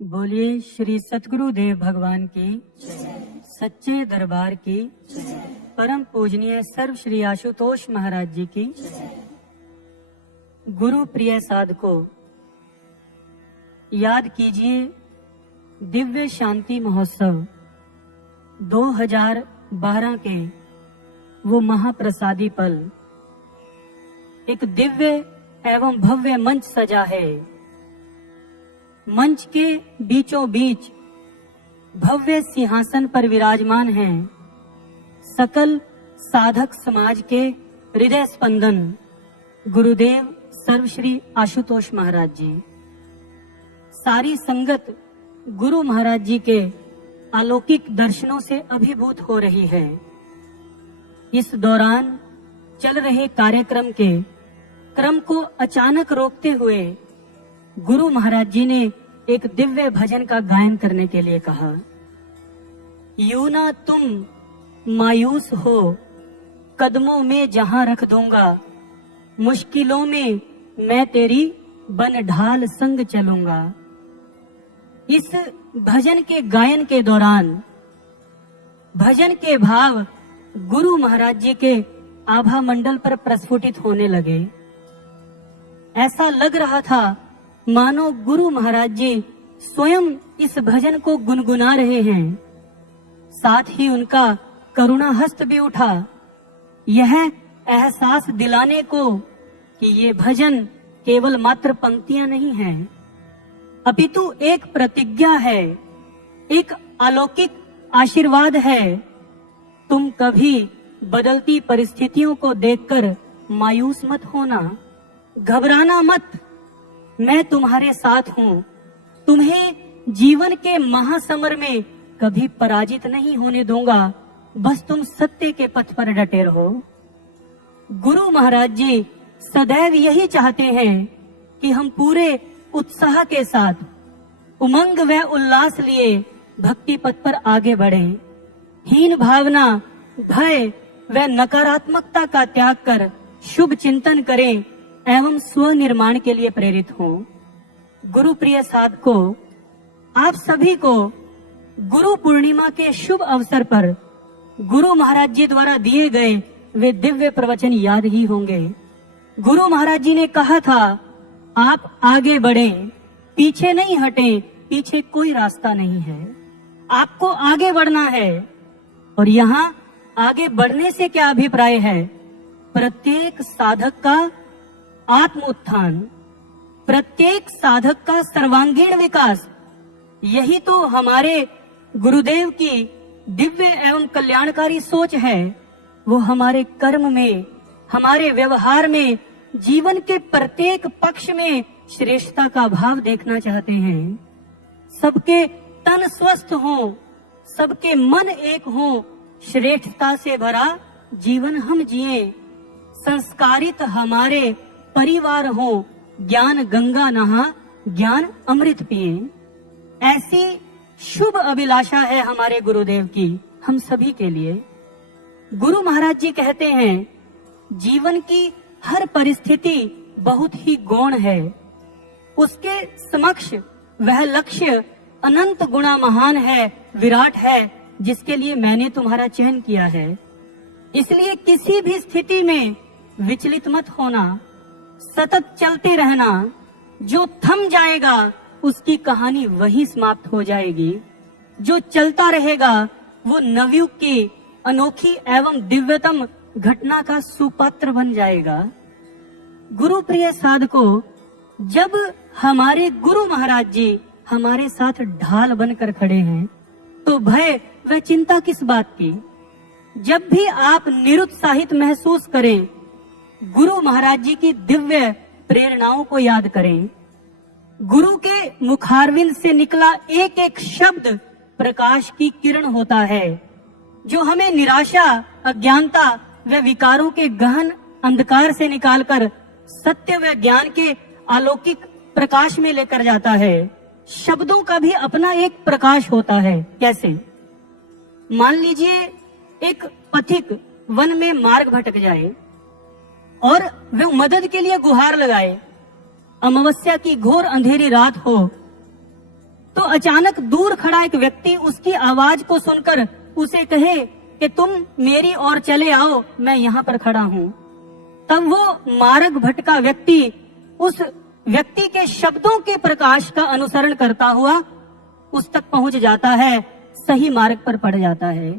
बोलिए श्री सतगुरु देव भगवान की सच्चे दरबार की परम पूजनीय सर्व श्री आशुतोष महाराज जी की। गुरु प्रिय साधको, याद कीजिए दिव्य शांति महोत्सव 2012 के वो महाप्रसादी पल। एक दिव्य एवं भव्य मंच सजा है। मंच के बीचों बीच भव्य सिंहासन पर विराजमान हैं सकल साधक समाज के हृदय स्पंदन गुरुदेव सर्वश्री आशुतोष महाराज जी। सारी संगत गुरु महाराज जी के अलौकिक दर्शनों से अभिभूत हो रही है। इस दौरान चल रहे कार्यक्रम के क्रम को अचानक रोकते हुए गुरु महाराज जी ने एक दिव्य भजन का गायन करने के लिए कहा। यूं ना तुम मायूस हो, कदमों में जहां रख दूंगा, मुश्किलों में मैं तेरी बन ढाल संग चलूंगा। इस भजन के गायन के दौरान भजन के भाव गुरु महाराज जी के आभा मंडल पर प्रस्फुटित होने लगे। ऐसा लग रहा था मानो गुरु महाराज जी स्वयं इस भजन को गुनगुना रहे हैं। साथ ही उनका करुणा हस्त भी उठा, यह एहसास दिलाने को कि ये भजन केवल मात्र पंक्तियां नहीं हैं, अपितु एक प्रतिज्ञा है, एक अलौकिक आशीर्वाद है। तुम कभी बदलती परिस्थितियों को देखकर मायूस मत होना, घबराना मत, मैं तुम्हारे साथ हूँ। तुम्हें जीवन के महासमर में कभी पराजित नहीं होने दूंगा, बस तुम सत्य के पथ पर डटे रहो। गुरु महाराज जी सदैव यही चाहते हैं कि हम पूरे उत्साह के साथ उमंग व उल्लास लिए भक्ति पथ पर आगे बढ़ें। हीन भावना, भय व नकारात्मकता का त्याग कर शुभ चिंतन करें एवं स्वनिर्माण के लिए प्रेरित हों। गुरु प्रिय साधकों, आप सभी को गुरु पूर्णिमा के शुभ अवसर पर गुरु महाराज जी द्वारा दिए गए वे दिव्य प्रवचन याद ही होंगे। गुरु महाराज जी ने कहा था, आप आगे बढ़ें, पीछे नहीं हटें, पीछे कोई रास्ता नहीं है, आपको आगे बढ़ना है। और यहाँ आगे बढ़ने से क्या अभिप्राय है? प्रत्येक साधक का आत्म उत्थान, प्रत्येक साधक का सर्वांगीण विकास, यही तो हमारे गुरुदेव की दिव्य एवं कल्याणकारी सोच है। वो हमारे कर्म में, हमारे व्यवहार में, जीवन के प्रत्येक पक्ष में श्रेष्ठता का भाव देखना चाहते हैं। सबके तन स्वस्थ हो, सबके मन एक हो, श्रेष्ठता से भरा जीवन हम जिए। संस्कारित हमारे परिवार हो, ज्ञान गंगा नहा, ज्ञान अमृत पिए। ऐसी शुभ अभिलाषा है हमारे गुरुदेव की हम सभी के लिए। गुरु महाराज जी कहते हैं, जीवन की हर परिस्थिति बहुत ही गौण है, उसके समक्ष वह लक्ष्य अनंत गुणा महान है, विराट है, जिसके लिए मैंने तुम्हारा चयन किया है। इसलिए किसी भी स्थिति में विचलित मत होना, सतत चलते रहना। जो थम जाएगा उसकी कहानी वहीं समाप्त हो जाएगी, जो चलता रहेगा वो नवयुग की अनोखी एवं दिव्यतम घटना का सुपात्र बन जाएगा। गुरु प्रिय साधकों, जब हमारे गुरु महाराज जी हमारे साथ ढाल बनकर खड़े हैं तो भय व चिंता किस बात की? जब भी आप निरुत्साहित महसूस करें, गुरु महाराज जी की दिव्य प्रेरणाओं को याद करें। गुरु के मुखारविंद से निकला एक एक शब्द प्रकाश की किरण होता है, जो हमें निराशा, अज्ञानता व विकारों के गहन अंधकार से निकालकर सत्य व ज्ञान के अलौकिक प्रकाश में लेकर जाता है। शब्दों का भी अपना एक प्रकाश होता है। कैसे? मान लीजिए एक पथिक वन में मार्ग भटक जाए और वह मदद के लिए गुहार लगाए, अमावस्या की घोर अंधेरी रात हो, तो अचानक दूर खड़ा एक व्यक्ति उसकी आवाज को सुनकर उसे कहे कि तुम मेरी ओर चले आओ, मैं यहाँ पर खड़ा हूँ। तब वो मार्ग भटका व्यक्ति उस व्यक्ति के शब्दों के प्रकाश का अनुसरण करता हुआ उस तक पहुंच जाता है, सही मार्ग पर पड़ जाता है।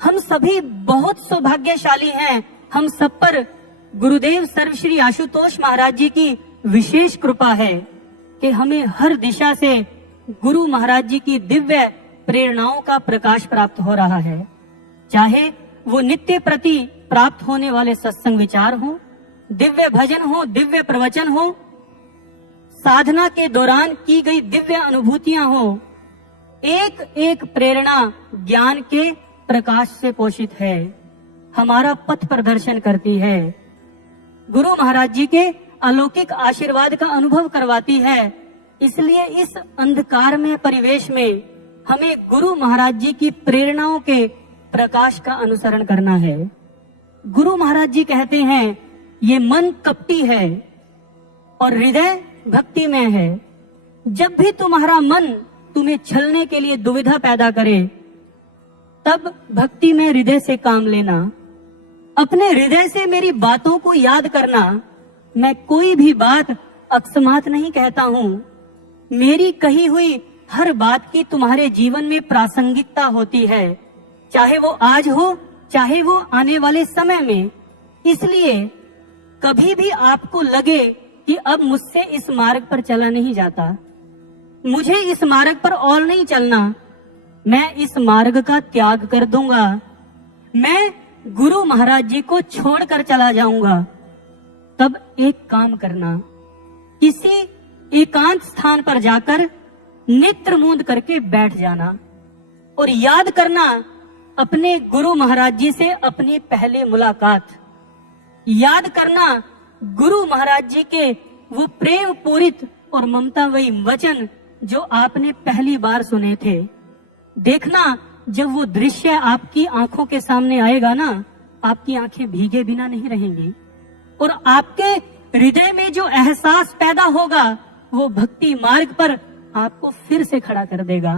हम सभी बहुत सौभाग्यशाली हैं। हम सब पर गुरुदेव सर्वश्री आशुतोष महाराज जी की विशेष कृपा है कि हमें हर दिशा से गुरु महाराज जी की दिव्य प्रेरणाओं का प्रकाश प्राप्त हो रहा है, चाहे वो नित्य प्रति प्राप्त होने वाले सत्संग विचार हो, दिव्य भजन हो, दिव्य प्रवचन हो, साधना के दौरान की गई दिव्य अनुभूतियां हो। एक एक प्रेरणा ज्ञान के प्रकाश से पोषित है, हमारा पथ प्रदर्शन करती है, गुरु महाराज जी के अलौकिक आशीर्वाद का अनुभव करवाती है। इसलिए इस अंधकार में परिवेश में हमें गुरु महाराज जी की प्रेरणाओं के प्रकाश का अनुसरण करना है। गुरु महाराज जी कहते हैं, ये मन कपटी है और हृदय भक्ति में है। जब भी तुम्हारा मन तुम्हें छलने के लिए दुविधा पैदा करे, तब भक्ति में हृदय से काम लेना, अपने हृदय से मेरी बातों को याद करना। मैं कोई भी बात अकस्मात नहीं कहता हूँ, मेरी कही हुई हर बात की तुम्हारे जीवन में प्रासंगिकता होती है, चाहे वो आज हो, चाहे वो आने वाले समय में। इसलिए कभी भी आपको लगे कि अब मुझसे इस मार्ग पर चला नहीं जाता, मुझे इस मार्ग पर और नहीं चलना, मैं इस मार्ग का त्याग कर दूंगा, मैं गुरु महाराज जी को छोड़कर चला जाऊंगा, तब एक काम करना, किसी एकांत स्थान पर जाकर नेत्र मूंद करके बैठ जाना और याद करना अपने गुरु महाराज जी से अपनी पहली मुलाकात, याद करना गुरु महाराज जी के वो प्रेम पूरित और ममतामयी वचन जो आपने पहली बार सुने थे। देखना, जब वो दृश्य आपकी आंखों के सामने आएगा ना, आपकी आंखें भीगे बिना नहीं रहेंगी और आपके हृदय में जो एहसास पैदा होगा वो भक्ति मार्ग पर आपको फिर से खड़ा कर देगा।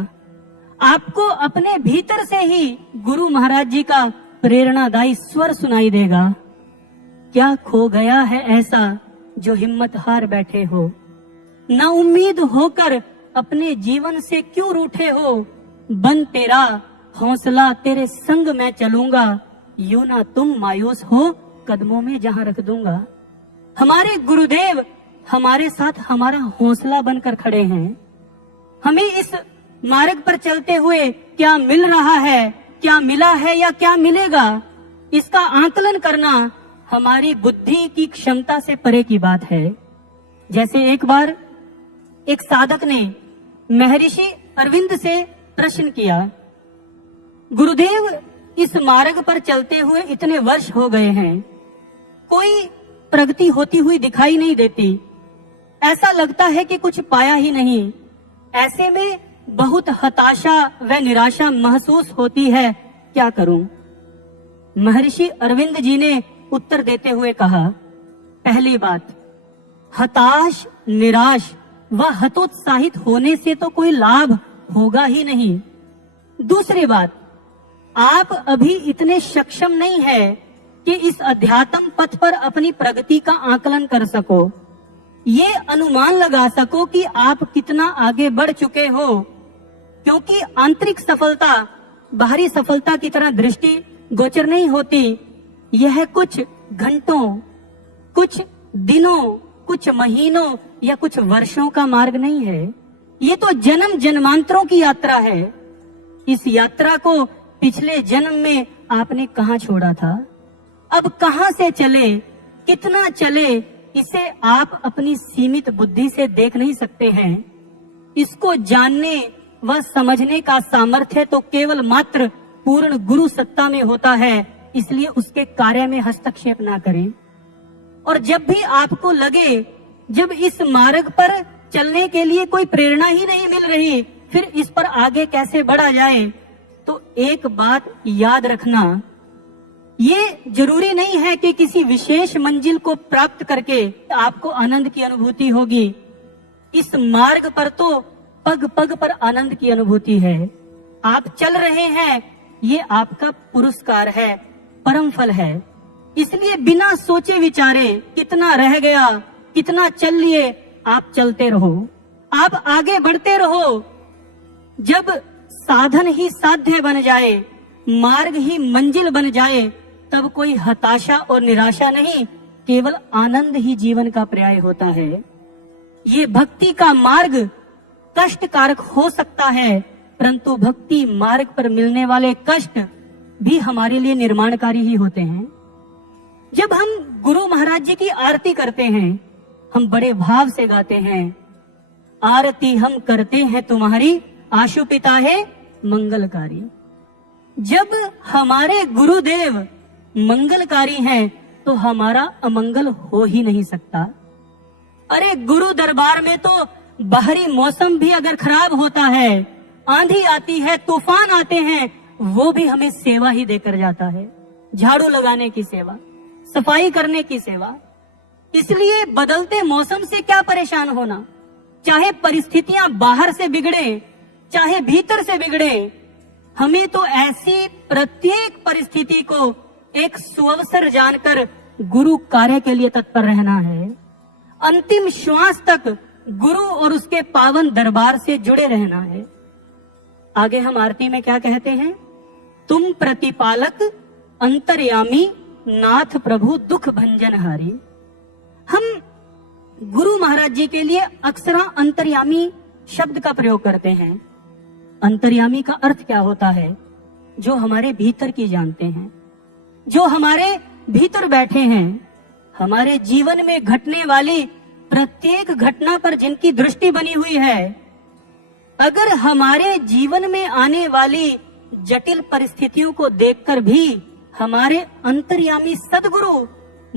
आपको अपने भीतर से ही गुरु महाराज जी का प्रेरणादायी स्वर सुनाई देगा। क्या खो गया है ऐसा जो हिम्मत हार बैठे हो, ना उम्मीद होकर अपने जीवन से क्यों रूठे हो, बन तेरा हौसला तेरे संग मैं चलूंगा, यूं ना तुम मायूस हो कदमों में जहां रख दूंगा। हमारे गुरुदेव हमारे साथ हमारा हौसला बनकर खड़े हैं। हमें इस मार्ग पर चलते हुए क्या मिल रहा है, क्या मिला है या क्या मिलेगा, इसका आकलन करना हमारी बुद्धि की क्षमता से परे की बात है। जैसे एक बार एक साधक ने महर्षि अरविंद से प्रश्न किया, गुरुदेव इस मार्ग पर चलते हुए इतने वर्ष हो गए हैं, कोई प्रगति होती हुई दिखाई नहीं देती, ऐसा लगता है कि कुछ पाया ही नहीं, ऐसे में बहुत हताशा व निराशा महसूस होती है, क्या करूं? महर्षि अरविंद जी ने उत्तर देते हुए कहा, पहली बात, हताश निराश व हतोत्साहित होने से तो कोई लाभ होगा ही नहीं। दूसरी बात, आप अभी इतने सक्षम नहीं है कि इस अध्यात्म पथ पर अपनी प्रगति का आकलन कर सको, ये अनुमान लगा सको कि आप कितना आगे बढ़ चुके हो, क्योंकि आंतरिक सफलता बाहरी सफलता की तरह दृष्टि गोचर नहीं होती। यह कुछ घंटों, कुछ दिनों, कुछ महीनों या कुछ वर्षों का मार्ग नहीं है, ये तो जन्म जन्मांतरों की यात्रा है। इस यात्रा को पिछले जन्म में आपने कहाँ छोड़ा था, अब कहाँ से चले, कितना चले, इसे आप अपनी सीमित बुद्धि से देख नहीं सकते हैं। इसको जानने व समझने का सामर्थ्य तो केवल मात्र पूर्ण गुरु सत्ता में होता है, इसलिए उसके कार्य में हस्तक्षेप ना करें। और जब भी आपको लगे जब इस मार्ग पर चलने के लिए कोई प्रेरणा ही नहीं मिल रही, फिर इस पर आगे कैसे बढ़ा जाए, तो एक बात याद रखना, ये जरूरी नहीं है कि किसी विशेष मंजिल को प्राप्त करके आपको आनंद की अनुभूति होगी। इस मार्ग पर तो पग पग पर आनंद की अनुभूति है। आप चल रहे हैं, ये आपका पुरस्कार है, परम फल है। इसलिए बिना सोचे विचारे कितना रह गया, कितना चल लिए, आप चलते रहो, आप आगे बढ़ते रहो। जब साधन ही साध्य बन जाए, मार्ग ही मंजिल बन जाए, तब कोई हताशा और निराशा नहीं, केवल आनंद ही जीवन का पर्याय होता है। ये भक्ति का मार्ग कष्टकारक हो सकता है, परंतु भक्ति मार्ग पर मिलने वाले कष्ट भी हमारे लिए निर्माणकारी ही होते हैं। जब हम गुरु महाराज जी की आरती करते हैं, हम बड़े भाव से गाते हैं, आरती हम करते हैं तुम्हारी, आशु पिता है मंगलकारी। जब हमारे गुरुदेव मंगलकारी हैं, तो हमारा अमंगल हो ही नहीं सकता। अरे गुरु दरबार में तो बाहरी मौसम भी अगर खराब होता है, आंधी आती है, तूफान आते हैं, वो भी हमें सेवा ही देकर जाता है। झाड़ू लगाने की सेवा, सफाई करने की सेवा। इसलिए बदलते मौसम से क्या परेशान होना, चाहे परिस्थितियां बाहर से बिगड़े, चाहे भीतर से बिगड़े, हमें तो ऐसी प्रत्येक परिस्थिति को एक सुअवसर जानकर गुरु कार्य के लिए तत्पर रहना है। अंतिम श्वास तक गुरु और उसके पावन दरबार से जुड़े रहना है। आगे हम आरती में क्या कहते हैं? तुम प्रतिपालक अंतर्यामी नाथ प्रभु दुख भंजनहारी। हम गुरु महाराज जी के लिए अक्सर अंतर्यामी शब्द का प्रयोग करते हैं। अंतर्यामी का अर्थ क्या होता है? जो हमारे भीतर की जानते हैं, जो हमारे भीतर बैठे हैं, हमारे जीवन में घटने वाली प्रत्येक घटना पर जिनकी दृष्टि बनी हुई है। अगर हमारे जीवन में आने वाली जटिल परिस्थितियों को देखकर भी हमारे अंतर्यामी सद्गुरु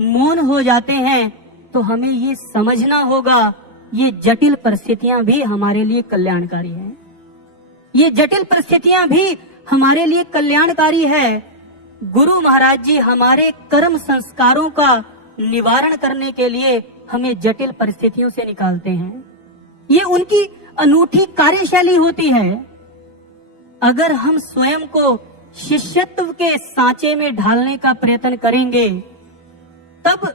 मौन हो जाते हैं, तो हमें ये समझना होगा, ये जटिल परिस्थितियां भी हमारे लिए कल्याणकारी हैं। ये जटिल परिस्थितियां भी हमारे लिए कल्याणकारी है। गुरु महाराज जी हमारे कर्म संस्कारों का निवारण करने के लिए हमें जटिल परिस्थितियों से निकालते हैं। ये उनकी अनूठी कार्यशैली होती है। अगर हम स्वयं को शिष्यत्व के सांचे में ढालने का प्रयत्न करेंगे, तब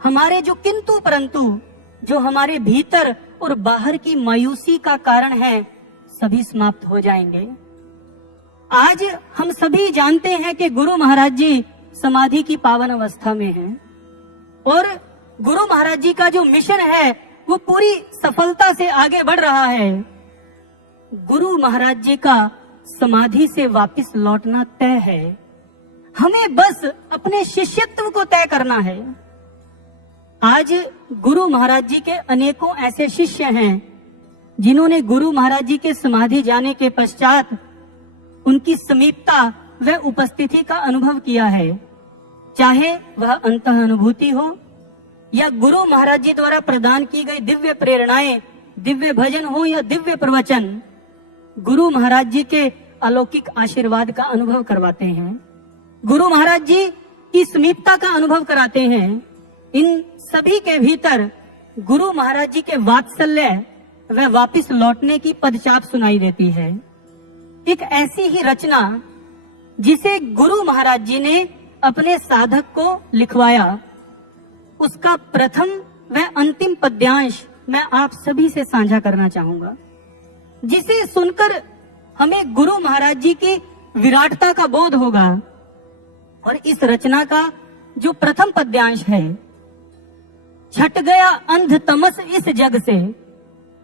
हमारे जो किंतु परंतु, जो हमारे भीतर और बाहर की मायूसी का कारण है, सभी समाप्त हो जाएंगे। आज हम सभी जानते हैं कि गुरु महाराज जी समाधि की पावन अवस्था में हैं, और गुरु महाराज जी का जो मिशन है वो पूरी सफलता से आगे बढ़ रहा है। गुरु महाराज जी का समाधि से वापस लौटना तय है। हमें बस अपने शिष्यत्व को तय करना है। आज गुरु महाराज जी के अनेकों ऐसे शिष्य हैं जिन्होंने गुरु महाराज जी के समाधि जाने के पश्चात उनकी समीपता व उपस्थिति का अनुभव किया है। चाहे वह अंतः अनुभूति हो या गुरु महाराज जी द्वारा प्रदान की गई दिव्य प्रेरणाएं, दिव्य भजन हो या दिव्य प्रवचन, गुरु महाराज जी के अलौकिक आशीर्वाद का अनुभव करवाते हैं, गुरु महाराज जी की समीपता का अनुभव कराते हैं। इन सभी के भीतर गुरु महाराज जी के वात्सल्य व वापिस लौटने की पदचाप सुनाई देती है। एक ऐसी ही रचना जिसे गुरु महाराज जी ने अपने साधक को लिखवाया, उसका प्रथम व अंतिम पद्यांश मैं आप सभी से साझा करना चाहूंगा, जिसे सुनकर हमें गुरु महाराज जी की विराटता का बोध होगा। और इस रचना का जो प्रथम पद्यांश है, छट गया अंध तमस इस जग से,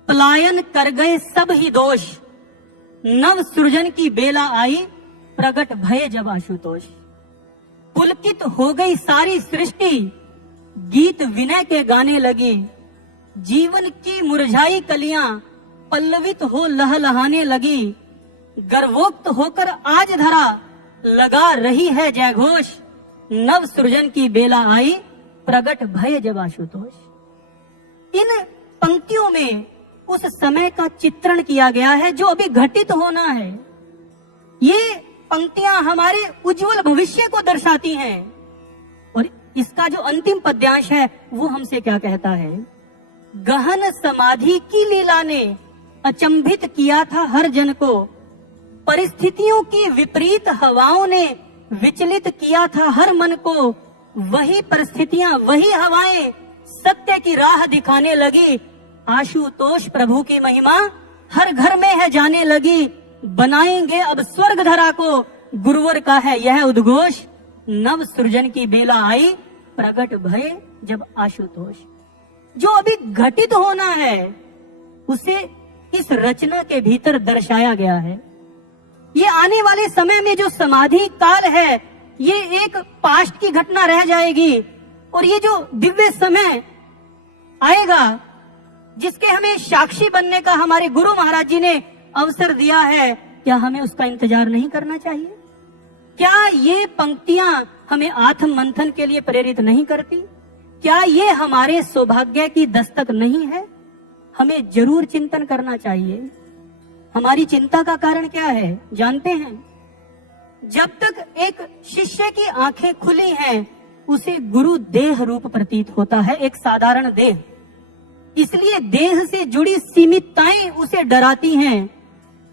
पलायन कर गए सब ही दोष, नव सृजन की बेला आई, प्रगट भय जब आशुतोष। पुलकित हो गई सारी सृष्टि, गीत विनय के गाने लगी, जीवन की मुरझाई कलियां पल्लवित हो लहलहाने लगी, गर्वोक्त होकर आज धरा लगा रही है जय घोष, नव सृजन की बेला आई, प्रगट भय जब आशुतोष। इन पंक्तियों में उस समय का चित्रण किया गया है जो अभी घटित होना है। ये पंक्तियां हमारे उज्जवल भविष्य को दर्शाती हैं। और इसका जो अंतिम पद्यांश है वो हमसे क्या कहता है? गहन समाधि की लीला ने अचंभित किया था हर जन को। परिस्थितियों की विपरीत हवाओं ने विचलित किया था हर मन को। वही परिस्थितियां, वही हवाएं सत्य की राह दिखाने लगी। आशुतोष प्रभु की महिमा हर घर में है जाने लगी। बनाएंगे अब स्वर्ग धरा को, गुरुवर का है यह उद्घोष। नव सृजन की बेला आई, प्रकट भय जब आशुतोष। जो अभी घटित होना है उसे इस रचना के भीतर दर्शाया गया है। ये आने वाले समय में जो समाधि काल है, ये एक पास्ट की घटना रह जाएगी। और ये जो दिव्य समय आएगा, जिसके हमें साक्षी बनने का हमारे गुरु महाराज जी ने अवसर दिया है, क्या हमें उसका इंतजार नहीं करना चाहिए? क्या ये पंक्तियां हमें आत्म मंथन के लिए प्रेरित नहीं करती? क्या ये हमारे सौभाग्य की दस्तक नहीं है? हमें जरूर चिंतन करना चाहिए। हमारी चिंता का कारण क्या है जानते हैं? जब तक एक शिष्य की आंखें खुली हैं, उसे गुरु देह रूप प्रतीत होता है, एक साधारण देह। इसलिए देह से जुड़ी सीमितताएं उसे डराती हैं।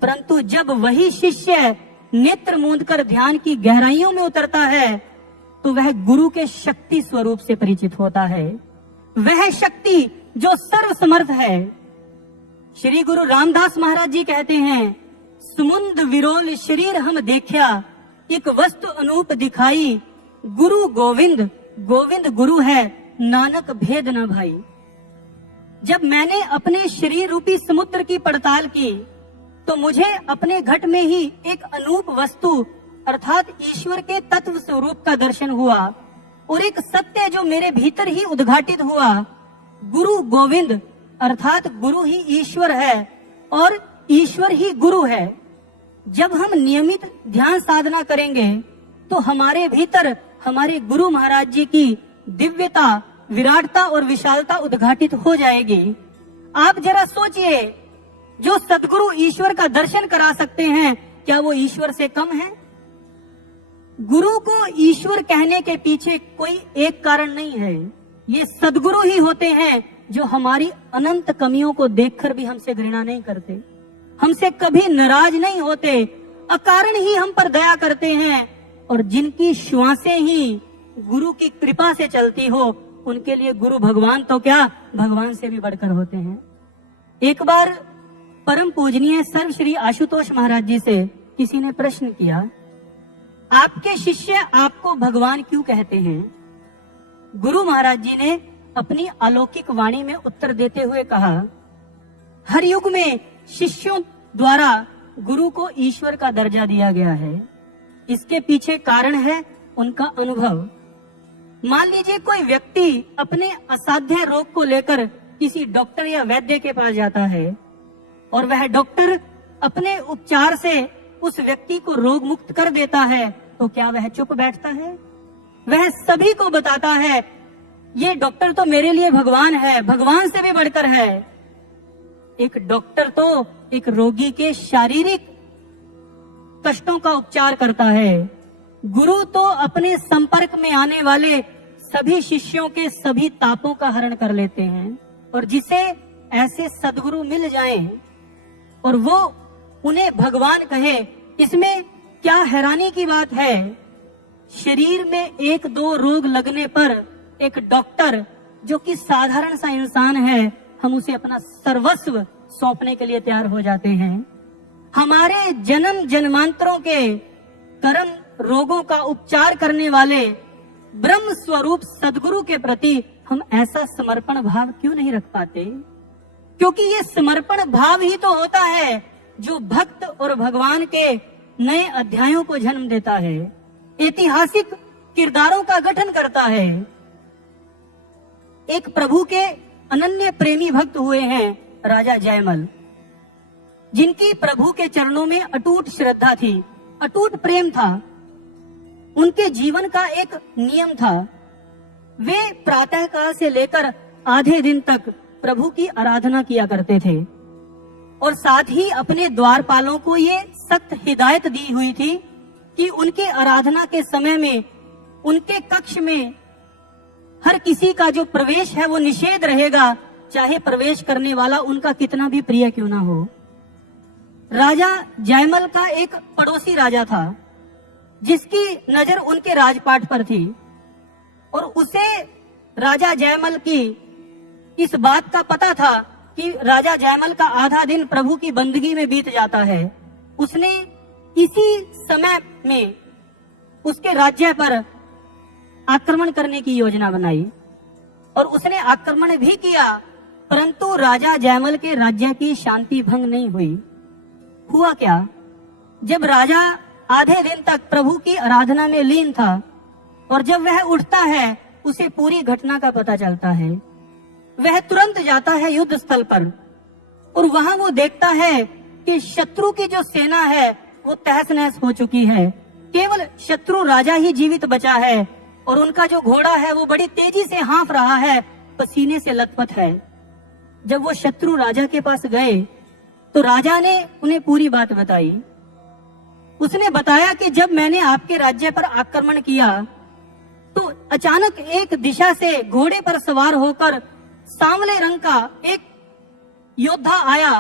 परंतु जब वही शिष्य नेत्र मूंद कर ध्यान की गहराइयों में उतरता है, तो वह गुरु के शक्ति स्वरूप से परिचित होता है। वह शक्ति जो सर्वसमर्थ है। श्री गुरु रामदास महाराज जी कहते हैं, सुमुंद विरोल शरीर हम देखा, एक वस्तु अनूप दिखाई। गुरु गोविंद, गोविंद गुरु है, नानक भेद न भाई। जब मैंने अपने शरीर रूपी समुद्र की पड़ताल की, तो मुझे अपने घट में ही एक अनूप वस्तु अर्थात ईश्वर के तत्व स्वरूप का दर्शन हुआ। और एक सत्य जो मेरे भीतर ही उद्घाटित हुआ, गुरु गोविंद अर्थात गुरु ही ईश्वर है और ईश्वर ही गुरु है। जब हम नियमित ध्यान साधना करेंगे, तो हमारे भीतर हमारे गुरु महाराज जी की दिव्यता, विराटता और विशालता उद्घाटित हो जाएगी। आप जरा सोचिए, जो सदगुरु ईश्वर का दर्शन करा सकते हैं, क्या वो ईश्वर से कम है? गुरु को ईश्वर कहने के पीछे कोई एक कारण नहीं है। ये सदगुरु ही होते हैं जो हमारी अनंत कमियों को देखकर भी हमसे घृणा नहीं करते, हमसे कभी नाराज नहीं होते, अकारण ही हम पर दया करते हैं। और जिनकी श्वासें ही गुरु की कृपा से चलती हो, उनके लिए गुरु भगवान तो क्या, भगवान से भी बढ़कर होते हैं। एक बार परम पूजनीय सर्व श्री आशुतोष महाराज जी से किसी ने प्रश्न किया, आपके शिष्य आपको भगवान क्यों कहते हैं? गुरु महाराज जी ने अपनी अलौकिक वाणी में उत्तर देते हुए कहा, हर युग में शिष्यों द्वारा गुरु को ईश्वर का दर्जा दिया गया है। इसके पीछे कारण है उनका अनुभव। मान लीजिए कोई व्यक्ति अपने असाध्य रोग को लेकर किसी डॉक्टर या वैद्य के पास जाता है, और वह डॉक्टर अपने उपचार से उस व्यक्ति को रोग मुक्त कर देता है, तो क्या वह चुप बैठता है? वह सभी को बताता है, ये डॉक्टर तो मेरे लिए भगवान है, भगवान से भी बढ़कर है। एक डॉक्टर तो एक रोगी के शारीरिक कष्टों का उपचार करता है। गुरु तो अपने संपर्क में आने वाले सभी शिष्यों के सभी तापों का हरण कर लेते हैं। और जिसे ऐसे सदगुरु मिल जाएं और वो उन्हें भगवान कहे, इसमें क्या हैरानी की बात है? शरीर में एक दो रोग लगने पर एक डॉक्टर जो कि साधारण सा इंसान है, हम उसे अपना सर्वस्व सौंपने के लिए तैयार हो जाते हैं। हमारे जन्म जन्मांतरों के कर्म रोगों का उपचार करने वाले ब्रह्म स्वरूप सदगुरु के प्रति हम ऐसा समर्पण भाव क्यों नहीं रख पाते? क्योंकि ये समर्पण भाव ही तो होता है जो भक्त और भगवान के नए अध्यायों को जन्म देता है, ऐतिहासिक किरदारों का गठन करता है। एक प्रभु के अनन्य प्रेमी भक्त हुए हैं राजा जयमल, जिनकी प्रभु के चरणों में अटूट श्रद्धा थी, अटूट प्रेम था। उनके जीवन का एक नियम था, वे प्रातः काल से लेकर आधे दिन तक प्रभु की आराधना किया करते थे। और साथ ही अपने द्वारपालों को ये सख्त हिदायत दी हुई थी कि उनके आराधना के समय में उनके कक्ष में हर किसी का जो प्रवेश है वो निषेध रहेगा, चाहे प्रवेश करने वाला उनका कितना भी प्रिय क्यों ना हो। राजा जयमल का एक पड़ोसी राजा था जिसकी नजर उनके राजपाट पर थी, और उसे राजा जयमल की इस बात का पता था कि राजा जयमल का आधा दिन प्रभु की बंदगी में बीत जाता है। उसने इसी समय में उसके राज्य पर आक्रमण करने की योजना बनाई और उसने आक्रमण भी किया, परंतु राजा जयमल के राज्य की शांति भंग नहीं हुई। हुआ क्या, जब राजा आधे दिन तक प्रभु की आराधना में लीन था और जब वह उठता है उसे पूरी घटना का पता चलता है। वह तुरंत जाता है युद्ध स्थल पर और वहां वो देखता है कि शत्रु की जो सेना है वो तहस नहस हो चुकी है। केवल शत्रु राजा ही जीवित बचा है और उनका जो घोड़ा है वो बड़ी तेजी से हाँफ रहा है, पसीने से लथपथ है। जब वो शत्रु राजा के पास गए तो राजा ने उन्हें पूरी बात बताई। उसने बताया कि जब मैंने आपके राज्य पर आक्रमण किया तो अचानक एक दिशा से घोड़े पर सवार होकर सांवले रंग का एक योद्धा आया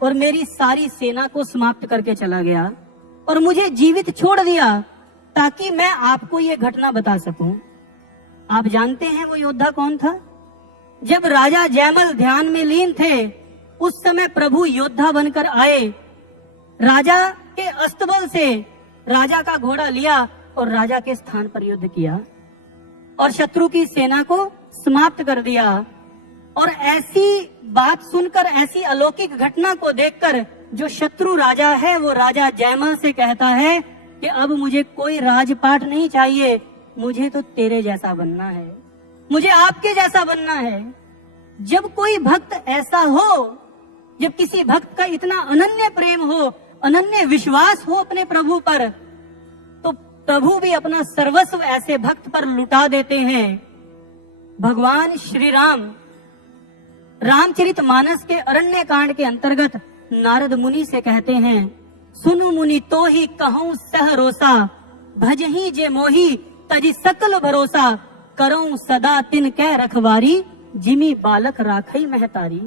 और मेरी सारी सेना को समाप्त करके चला गया और मुझे जीवित छोड़ दिया ताकि मैं आपको ये घटना बता सकूं। आप जानते हैं वो योद्धा कौन था? जब राजा जयमल ध्यान में लीन थे उस समय प्रभु योद्धा बनकर आए, राजा के अस्तबल से राजा का घोड़ा लिया और राजा के स्थान पर युद्ध किया और शत्रु की सेना को समाप्त कर दिया। और ऐसी बात सुनकर, ऐसी अलौकिक घटना को देखकर जो शत्रु राजा है वो राजा जयमल से कहता है कि अब मुझे कोई राजपाट नहीं चाहिए, मुझे तो तेरे जैसा बनना है, मुझे आपके जैसा बनना है। जब कोई भक्त ऐसा हो, जब किसी भक्त का इतना अनन्य प्रेम हो, अनन्य विश्वास हो अपने प्रभु पर, तो प्रभु भी अपना सर्वस्व ऐसे भक्त पर लुटा देते हैं। भगवान श्री राम रामचरितमानस के अरण्य कांड के अंतर्गत नारद मुनि से कहते हैं, सुनु मुनि तो ही कहूं सह रोसा, भजही जे मोही तजी सकल भरोसा, करऊं सदा तिन कै रखवारी, जिमी बालक राखई महतारी।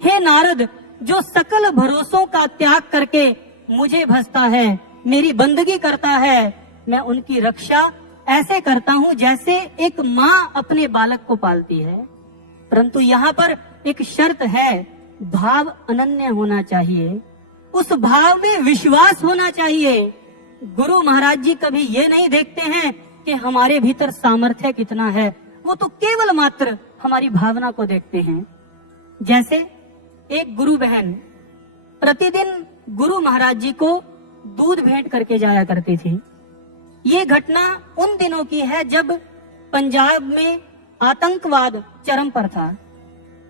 हे नारद, जो सकल भरोसों का त्याग करके मुझे भजता है, मेरी बंदगी करता है, मैं उनकी रक्षा ऐसे करता हूं जैसे एक माँ अपने बालक को पालती है। परंतु यहाँ पर एक शर्त है, भाव अनन्य होना चाहिए, उस भाव में विश्वास होना चाहिए। गुरु महाराज जी कभी ये नहीं देखते हैं कि हमारे भीतर सामर्थ्य कितना है, वो तो केवल मात्र हमारी भावना को देखते हैं। जैसे एक गुरु बहन प्रतिदिन गुरु महाराज जी को दूध भेंट करके जाया करती थी। ये घटना उन दिनों की है जब पंजाब में आतंकवाद चरम पर था।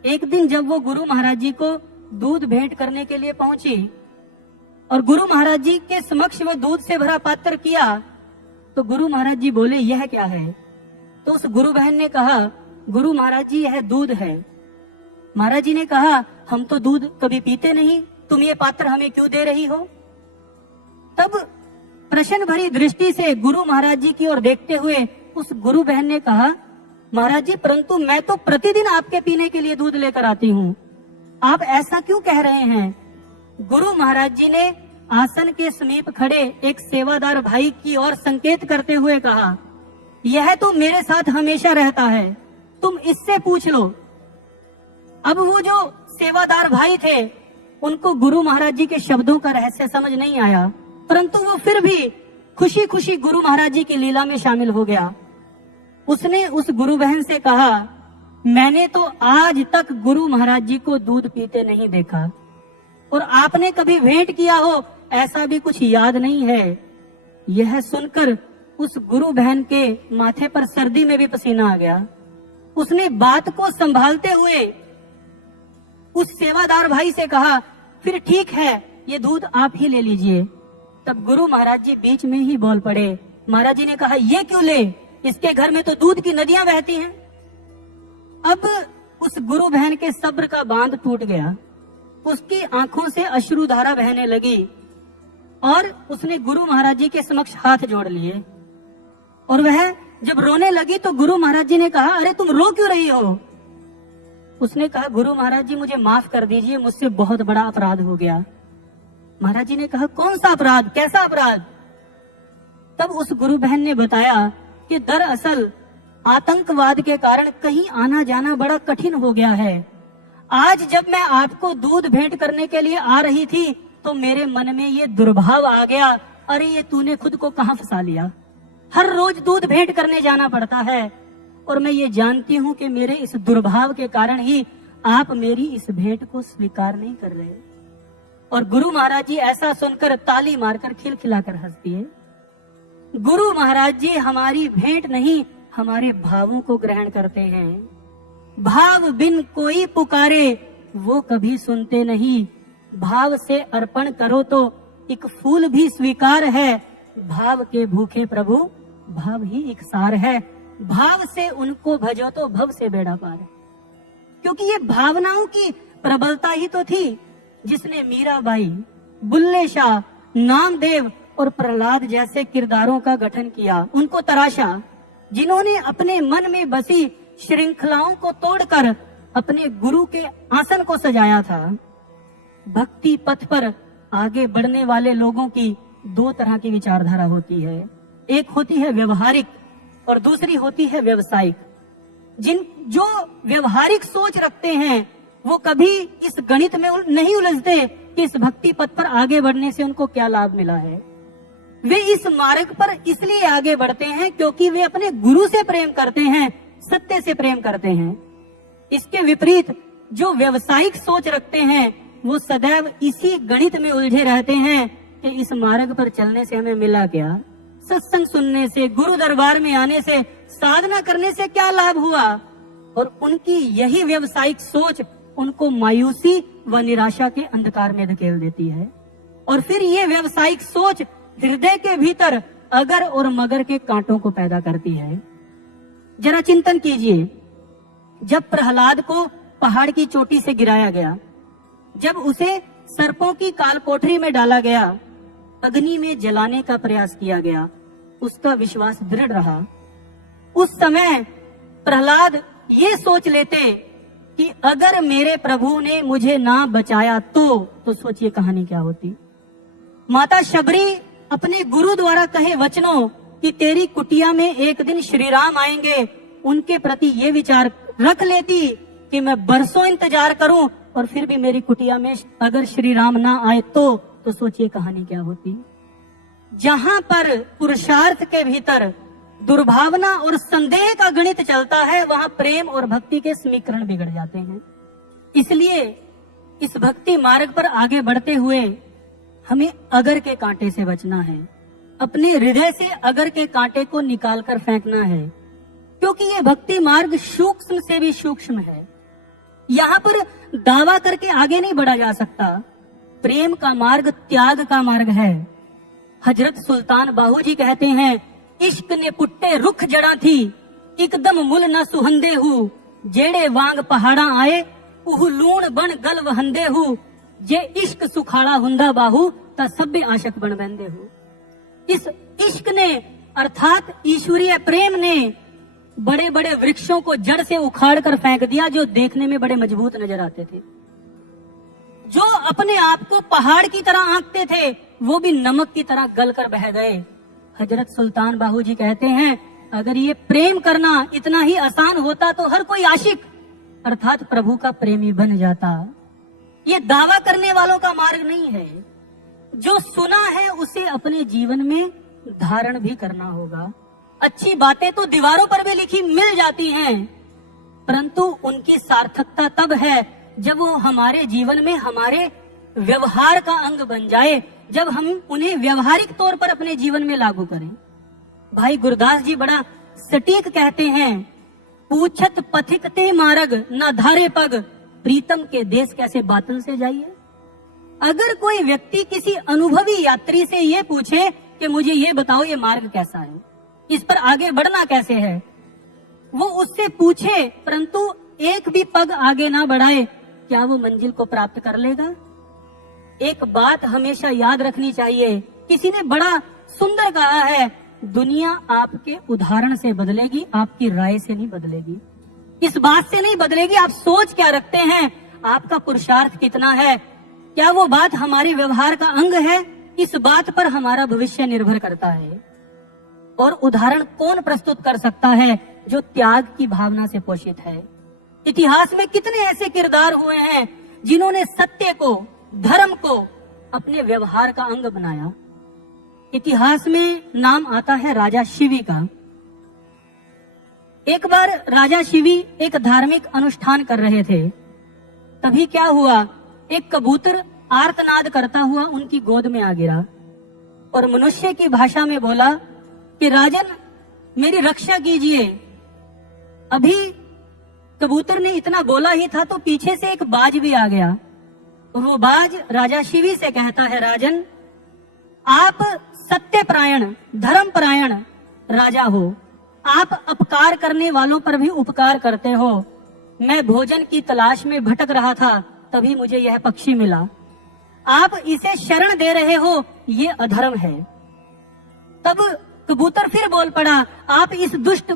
एक दिन जब वो गुरु महाराज जी को दूध भेंट करने के लिए पहुंची और गुरु महाराज जी के समक्ष वो दूध से भरा पात्र किया, तो गुरु महाराज जी बोले, यह क्या है? तो उस गुरु बहन ने कहा, गुरु महाराज जी यह दूध है। महाराज जी ने कहा, हम तो दूध कभी पीते नहीं, तुम ये पात्र हमें क्यों दे रही हो? तब प्रश्न भरी दृष्टि से गुरु महाराज जी की ओर देखते हुए उस गुरु बहन ने कहा, महाराज जी, परंतु मैं तो प्रतिदिन आपके पीने के लिए दूध लेकर आती हूँ, आप ऐसा क्यों कह रहे हैं? गुरु महाराज जी ने आसन के समीप खड़े एक सेवादार भाई की ओर संकेत करते हुए कहा, यह तो मेरे साथ हमेशा रहता है, तुम इससे पूछ लो। अब वो जो सेवादार भाई थे उनको गुरु महाराज जी के शब्दों का रहस्य समझ नहीं आया, परंतु वो फिर भी खुशी खुशी गुरु महाराज जी की लीला में शामिल हो गया। उसने उस गुरु बहन से कहा, मैंने तो आज तक गुरु महाराज जी को दूध पीते नहीं देखा और आपने कभी भेंट किया हो ऐसा भी कुछ याद नहीं है। यह सुनकर उस गुरु बहन के माथे पर सर्दी में भी पसीना आ गया। उसने बात को संभालते हुए उस सेवादार भाई से कहा, फिर ठीक है, ये दूध आप ही ले लीजिए। तब गुरु महाराज जी बीच में ही बोल पड़े। महाराज जी ने कहा, ये क्यों ले, इसके घर में तो दूध की नदियां बहती हैं। अब उस गुरु बहन के सब्र का बांध टूट गया, उसकी आंखों से अश्रुधारा बहने लगी और उसने गुरु महाराज जी के समक्ष हाथ जोड़ लिए और वह जब रोने लगी तो गुरु महाराज जी ने कहा, अरे तुम रो क्यों रही हो? उसने कहा, गुरु महाराज जी मुझे माफ कर दीजिए, मुझसे बहुत बड़ा अपराध हो गया। महाराज जी ने कहा, कौन सा अपराध, कैसा अपराध? तब उस गुरु बहन ने बताया कि दरअसल आतंकवाद के कारण कहीं आना जाना बड़ा कठिन हो गया है। आज जब मैं आपको दूध भेंट करने के लिए आ रही थी तो मेरे मन में ये दुर्भाव आ गया, अरे ये तूने खुद को कहां फंसा लिया। हर रोज दूध भेंट करने जाना पड़ता है और मैं ये जानती हूं कि मेरे इस दुर्भाव के कारण ही आप मेरी इस भेंट को स्वीकार नहीं कर रहे। और गुरु महाराज जी ऐसा सुनकर ताली मारकर खिलखिलाकर हंस दिए। गुरु महाराज जी हमारी भेंट नहीं, हमारे भावों को ग्रहण करते हैं। भाव बिन कोई पुकारे वो कभी सुनते नहीं। भाव से अर्पण करो तो एक फूल भी स्वीकार है। भाव के भूखे प्रभु भाव ही एक सार है। भाव से उनको भजो तो भव से बेड़ा पार है। क्योंकि ये भावनाओं की प्रबलता ही तो थी जिसने मीराबाई, बुल्ले शाह, नामदेव और प्रहलाद जैसे किरदारों का गठन किया, उनको तराशा, जिन्होंने अपने मन में बसी श्रृंखलाओं को तोड़कर अपने गुरु के आसन को सजाया था। भक्ति पथ पर आगे बढ़ने वाले लोगों की दो तरह की विचारधारा होती है, एक होती है व्यवहारिक और दूसरी होती है व्यवसायिक। जो व्यवहारिक सोच रखते हैं वो कभी इस गणित में नहीं उलझते कि इस भक्ति पथ पर आगे बढ़ने से उनको क्या लाभ मिला है। वे इस मार्ग पर इसलिए आगे बढ़ते हैं क्योंकि वे अपने गुरु से प्रेम करते हैं, सत्य से प्रेम करते हैं। इसके विपरीत जो व्यवसायिक सोच रखते हैं वो सदैव इसी गणित में उलझे रहते हैं कि इस मार्ग पर चलने से हमें मिला क्या, सत्संग सुनने से, गुरु दरबार में आने से, साधना करने से क्या लाभ हुआ। और उनकी यही व्यवसायिक सोच उनको मायूसी व निराशा के अंधकार में धकेल देती है। और फिर ये व्यवसायिक सोच हृदय के भीतर अगर और मगर के कांटों को पैदा करती है। जरा चिंतन कीजिए, जब प्रहलाद को पहाड़ की चोटी से गिराया गया, जब उसे सर्पों की काल कोठरी में डाला गया, अग्नि में जलाने का प्रयास किया गया, उसका विश्वास दृढ़ रहा। उस समय प्रहलाद ये सोच लेते कि अगर मेरे प्रभु ने मुझे ना बचाया तो सोचिए कहानी क्या होती। माता शबरी अपने गुरु द्वारा कहे वचनों कि तेरी कुटिया में एक दिन श्री राम आएंगे, उनके प्रति ये विचार रख लेती कि मैं बरसों इंतजार करूं और फिर भी मेरी कुटिया में अगर श्री राम ना आए तो सोचिए कहानी क्या होती। जहां पर पुरुषार्थ के भीतर दुर्भावना और संदेह का गणित चलता है, वहां प्रेम और भक्ति के समीकरण बिगड़ जाते हैं। इसलिए इस भक्ति मार्ग पर आगे बढ़ते हुए हमें अगर के कांटे से बचना है, अपने हृदय से अगर के कांटे को निकालकर फेंकना है, क्योंकि ये भक्ति मार्ग सूक्ष्म से भी सूक्ष्म है। यहाँ पर दावा करके आगे नहीं बढ़ा जा सकता। प्रेम का मार्ग त्याग का मार्ग है। हजरत सुल्तान बाहू जी कहते हैं, इश्क ने पुट्टे रुख जड़ा थी, एकदम मुल न सुहंदे हूँ, जेड़े वांग पहाड़ा आए, उह लूण बन गल वहंदे हूँ, जे इश्क सुखाड़ा हुंदा बाहू ता सभ्य आशक बन बंदे हूँ। इस इश्क ने अर्थात ईश्वरीय प्रेम ने बड़े बड़े वृक्षों को जड़ से उखाड़ कर फेंक दिया जो देखने में बड़े मजबूत नजर आते थे। जो अपने आप को पहाड़ की तरह आंकते थे वो भी नमक की तरह गल कर बह गए। हजरत सुल्तान बाहू जी कहते हैं, अगर ये प्रेम करना इतना ही आसान होता तो हर कोई आशिक अर्थात प्रभु का प्रेमी बन जाता। ये दावा करने वालों का मार्ग नहीं है। जो सुना है उसे अपने जीवन में धारण भी करना होगा। अच्छी बातें तो दीवारों पर भी लिखी मिल जाती हैं, परंतु उनकी सार्थकता तब है जब वो हमारे जीवन में हमारे व्यवहार का अंग बन जाए, जब हम उन्हें व्यवहारिक तौर पर अपने जीवन में लागू करें। भाई गुरदास जी बड़ा सटीक कहते हैं, पूछत पथिक ते मार्ग न धारे पग, प्रीतम के देश कैसे बातन से जाइए। अगर कोई व्यक्ति किसी अनुभवी यात्री से ये पूछे कि मुझे ये बताओ ये मार्ग कैसा है, इस पर आगे बढ़ना कैसे है, वो उससे पूछे परंतु एक भी पग आगे ना बढ़ाए, क्या वो मंजिल को प्राप्त कर लेगा। एक बात हमेशा याद रखनी चाहिए, किसी ने बड़ा सुंदर कहा है, दुनिया आपके उदाहरण से बदलेगी, आपकी राय से नहीं बदलेगी। इस बात से नहीं बदलेगी आप सोच क्या रखते हैं, आपका पुरुषार्थ कितना है। क्या वो बात हमारे व्यवहार का अंग है? इस बात पर हमारा भविष्य निर्भर करता है। और उदाहरण कौन प्रस्तुत कर सकता है जो त्याग की भावना से पोषित है? इतिहास में कितने ऐसे किरदार हुए हैं जिन्होंने सत्य को, धर्म को अपने व्यवहार का अंग बनाया। इतिहास में नाम आता है राजा शिवी का। एक बार राजा शिवी एक धार्मिक अनुष्ठान कर रहे थे। तभी क्या हुआ, एक कबूतर आर्तनाद करता हुआ उनकी गोद में आ गिरा और मनुष्य की भाषा में बोला कि राजन, मेरी रक्षा कीजिए। अभी कबूतर ने इतना बोला ही था तो पीछे से एक बाज भी आ गया। वो बाज राजा शिवी से कहता है, राजन, आप सत्यपरायण, धर्मपरायण राजा हो, आप अपकार करने वालों पर भी उपकार करते हो। मैं भोजन की तलाश में भटक रहा था, तभी मुझे यह पक्षी मिला। आप इसे शरण दे रहे हो, ये अधर्म है। तब कबूतर फिर बोल पड़ा, आप इस दुष्ट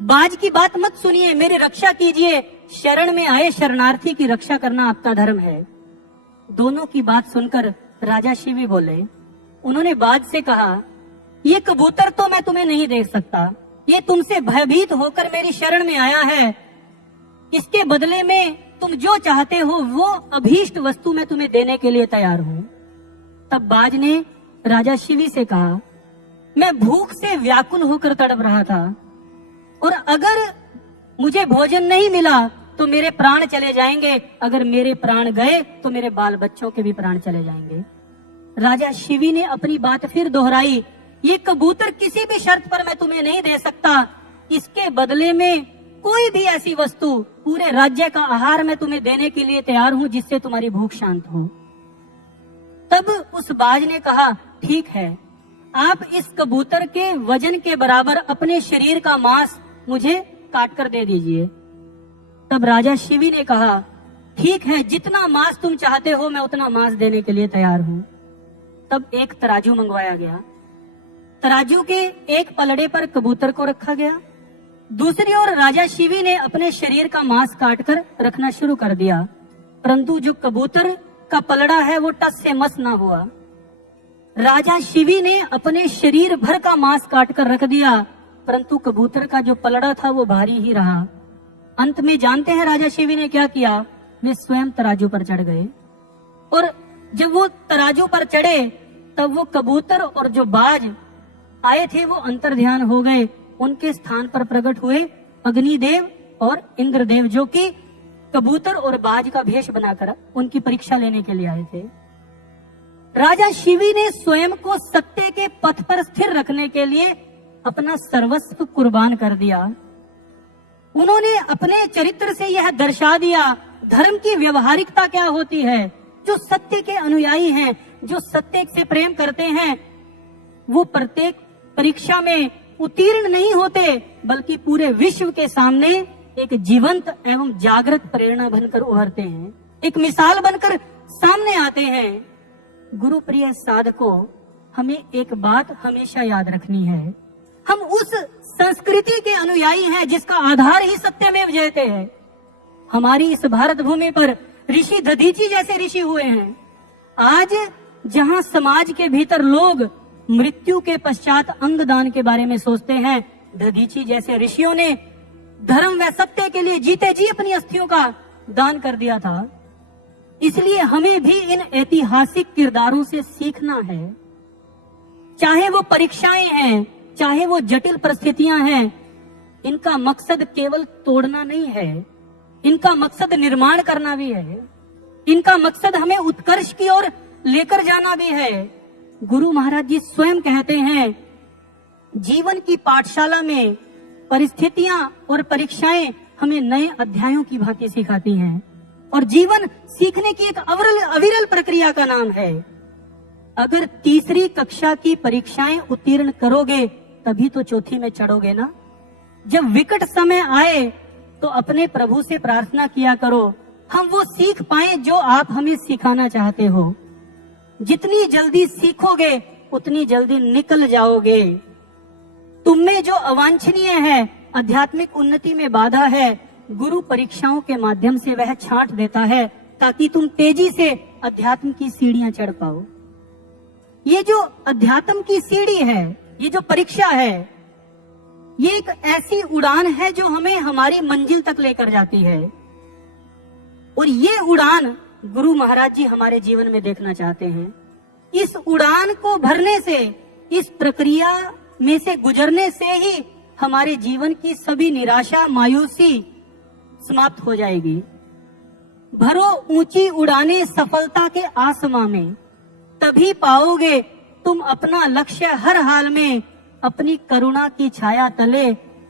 बाज की बात मत सुनिए, मेरी रक्षा कीजिए। शरण में आए शरणार्थी की रक्षा करना आपका धर्म है। दोनों की बात सुनकर राजा शिवी बोले। उन्होंने बाज से कहा, ये कबूतर तो मैं तुम्हें नहीं देख सकता, ये तुमसे भयभीत होकर मेरी शरण में आया है। इसके बदले में तुम जो चाहते हो वो अभीष्ट वस्तु मैं तुम्हें देने के लिए तैयार हूं। तब बाज ने राजा शिवी से कहा, मैं भूख से व्याकुल होकर तड़प रहा था और अगर मुझे भोजन नहीं मिला तो मेरे प्राण चले जाएंगे, अगर मेरे प्राण गए तो मेरे बाल बच्चों के भी प्राण चले जाएंगे। राजा शिवी ने अपनी बात फिर दोहराई, ये कबूतर किसी भी शर्त पर मैं तुम्हें नहीं दे सकता, इसके बदले में कोई भी ऐसी वस्तु, पूरे राज्य का आहार मैं तुम्हें देने के लिए तैयार हूं जिससे तुम्हारी भूख शांत हो। तब उस बाज ने कहा, ठीक है, आप इस कबूतर के वजन के बराबर अपने शरीर का मांस मुझे काट कर दे दीजिए। तब राजा शिवी ने कहा, ठीक है, जितना मांस तुम चाहते हो मैं उतना मांस देने के लिए तैयार हूं। तब एक तराजू मंगवाया गया। तराजू के एक पलड़े पर कबूतर को रखा गया, दूसरी ओर राजा शिवी ने अपने शरीर का मांस काटकर रखना शुरू कर दिया, परंतु जो कबूतर का पलड़ा है वो टस से मस ना हुआ। राजा शिवी ने अपने शरीर भर का मांस काटकर रख दिया, परंतु कबूतर का जो पलड़ा था वो भारी ही रहा। अंत में जानते हैं राजा शिवी ने क्या किया? वे स्वयं तराजू पर चढ़ गए और जब वो तराजू पर चढ़े तब वो कबूतर और जो बाज आए थे वो अंतर्ध्यान हो गए। उनके स्थान पर प्रकट हुए अग्निदेव और इंद्रदेव, जो कि कबूतर और बाज का भेष बनाकर उनकी परीक्षा लेने के लिए आए थे। राजा शिवी ने स्वयं को सत्य के पथ पर स्थिर रखने के लिए अपना सर्वस्व कुर्बान कर दिया। उन्होंने अपने चरित्र से यह दर्शा दिया धर्म की व्यवहारिकता क्या होती है। जो सत्य के अनुयायी हैं, जो सत्य से प्रेम करते हैं, वो प्रत्येक परीक्षा में उत्तीर्ण नहीं होते, बल्कि पूरे विश्व के सामने एक जीवंत एवं जागृत प्रेरणा बनकर उभरते हैं, एक मिसाल बनकर सामने आते हैं। गुरु प्रिय साधकों, हमें एक बात हमेशा याद रखनी है, हम उस संस्कृति के अनुयायी हैं जिसका आधार ही सत्यमेव जयते है। हमारी इस भारत भूमि पर ऋषि दधीची जैसे ऋषि हुए हैं। आज जहां समाज के भीतर लोग मृत्यु के पश्चात अंगदान के बारे में सोचते हैं, दधीची जैसे ऋषियों ने धर्म व सत्य के लिए जीते जी अपनी अस्थियों का दान कर दिया था। इसलिए हमें भी इन ऐतिहासिक किरदारों से सीखना है। चाहे वो परीक्षाएं हैं, चाहे वो जटिल परिस्थितियां हैं, इनका मकसद केवल तोड़ना नहीं है, इनका मकसद निर्माण करना भी है, इनका मकसद हमें उत्कर्ष की ओर लेकर जाना भी है। गुरु महाराज जी स्वयं कहते हैं, जीवन की पाठशाला में परिस्थितियां और परीक्षाएं हमें नए अध्यायों की भांति सिखाती हैं और जीवन सीखने की एक अविरल प्रक्रिया का नाम है। अगर तीसरी कक्षा की परीक्षाएं उत्तीर्ण करोगे तभी तो चौथी में चढ़ोगे ना। जब विकट समय आए तो अपने प्रभु से प्रार्थना किया करो, हम वो सीख पाए जो आप हमें सिखाना चाहते हो। जितनी जल्दी सीखोगे उतनी जल्दी निकल जाओगे। तुम में जो अवांछनीय है, आध्यात्मिक उन्नति में बाधा है, गुरु परीक्षाओं के माध्यम से वह छांट देता है ताकि तुम तेजी से अध्यात्म की सीढ़ियां चढ़ पाओ। ये जो अध्यात्म की सीढ़ी है, ये जो परीक्षा है, ये एक ऐसी उड़ान है जो हमें हमारी मंजिल तक लेकर जाती है। और ये उड़ान गुरु महाराज जी हमारे जीवन में देखना चाहते हैं। इस उड़ान को भरने से, इस प्रक्रिया में से गुजरने से ही हमारे जीवन की सभी निराशा, मायूसी समाप्त हो जाएगी। भरो ऊंची उड़ाने सफलता के आसमां में, तभी पाओगे तुम अपना लक्ष्य हर हाल में। अपनी करुणा की छाया तले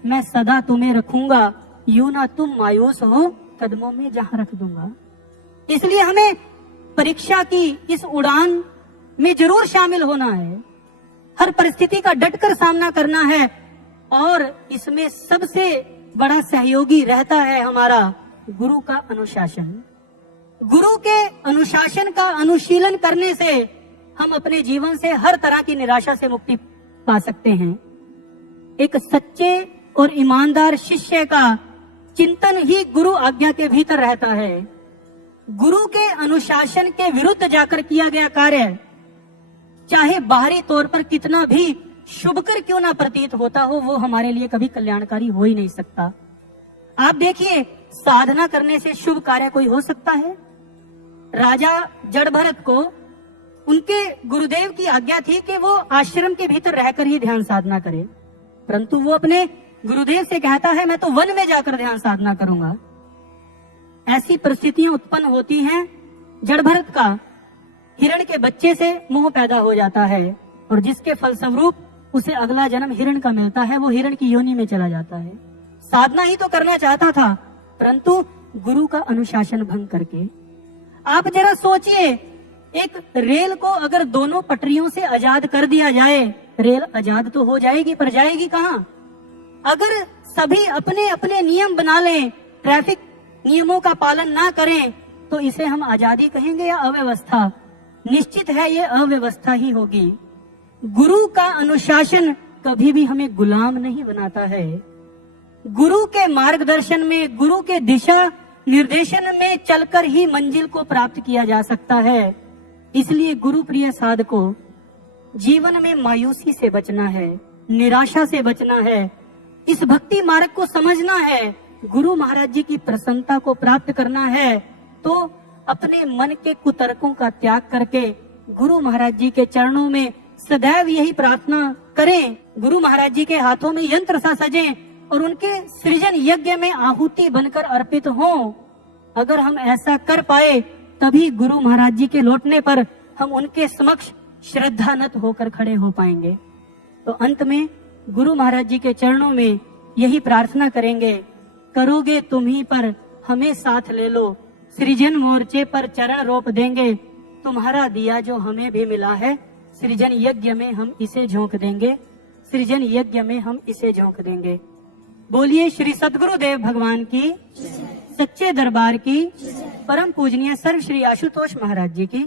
मैं सदा तुम्हें रखूंगा, यूं ना तुम मायूस हो कदमों में जहां रख दूंगा। इसलिए हमें परीक्षा की इस उड़ान में जरूर शामिल होना है, हर परिस्थिति का डटकर सामना करना है। और इसमें सबसे बड़ा सहयोगी रहता है हमारा गुरु का अनुशासन। गुरु के अनुशासन का अनुशीलन करने से हम अपने जीवन से हर तरह की निराशा से मुक्ति पा सकते हैं। एक सच्चे और ईमानदार शिष्य का चिंतन ही गुरु आज्ञा के भीतर रहता है। गुरु के अनुशासन के विरुद्ध जाकर किया गया कार्य, चाहे बाहरी तौर पर कितना भी शुभकर क्यों ना प्रतीत होता हो, वो हमारे लिए कभी कल्याणकारी हो ही नहीं सकता। आप देखिए, साधना करने से शुभ कार्य कोई हो सकता है? राजा जड़भरत को उनके गुरुदेव की आज्ञा थी कि वो आश्रम के भीतर रहकर ही ध्यान साधना करे, परंतु वो अपने गुरुदेव से कहता है मैं तो वन में जाकर ध्यान साधना करूंगा। ऐसी परिस्थितियां उत्पन्न होती हैं। जड़भरत का हिरण के बच्चे से मोह पैदा हो जाता है और जिसके फलस्वरूप उसे अगला जन्म हिरण का मिलता है। वो हिरण की योनि में चला जाता है। साधना ही तो करना चाहता था, परंतु गुरु का अनुशासन भंग करके। आप जरा सोचिए, एक रेल को अगर दोनों पटरियों से आजाद कर दिया जाए, रेल आजाद तो हो जाएगी, पर जाएगी कहां? अगर सभी अपने अपने नियम बना लें, ट्रैफिक नियमों का पालन ना करें, तो इसे हम आजादी कहेंगे या अव्यवस्था? निश्चित है ये अव्यवस्था ही होगी। गुरु का अनुशासन कभी भी हमें गुलाम नहीं बनाता है। गुरु के मार्गदर्शन में, गुरु के दिशा निर्देशन में चलकर ही मंजिल को प्राप्त किया जा सकता है। इसलिए गुरु प्रिय साधको, जीवन में मायूसी से बचना है, निराशा से बचना है, इस भक्ति मार्ग को समझना है, गुरु महाराज जी की प्रसन्नता को प्राप्त करना है, तो अपने मन के कुतर्कों का त्याग करके गुरु महाराज जी के चरणों में सदैव यही प्रार्थना करें, गुरु महाराज जी के हाथों में यंत्र सा सजें और उनके सृजन यज्ञ में आहुति बनकर अर्पित हों। अगर हम ऐसा कर पाए, तभी गुरु महाराज जी के लौटने पर हम उनके समक्ष श्रद्धानत होकर खड़े हो पाएंगे। तो अंत में गुरु महाराज जी के चरणों में यही प्रार्थना करेंगे, करोगे तुम ही पर हमें साथ ले लो, सृजन मोर्चे पर चरण रोप देंगे, तुम्हारा दिया जो हमें भी मिला है, सृजन यज्ञ में हम इसे झोंक देंगे, सृजन यज्ञ में हम इसे झोंक देंगे। बोलिए श्री सद्गुरुदेव भगवान की, सच्चे दरबार की, परम पूजनीय सर्व श्री आशुतोष महाराज जी की।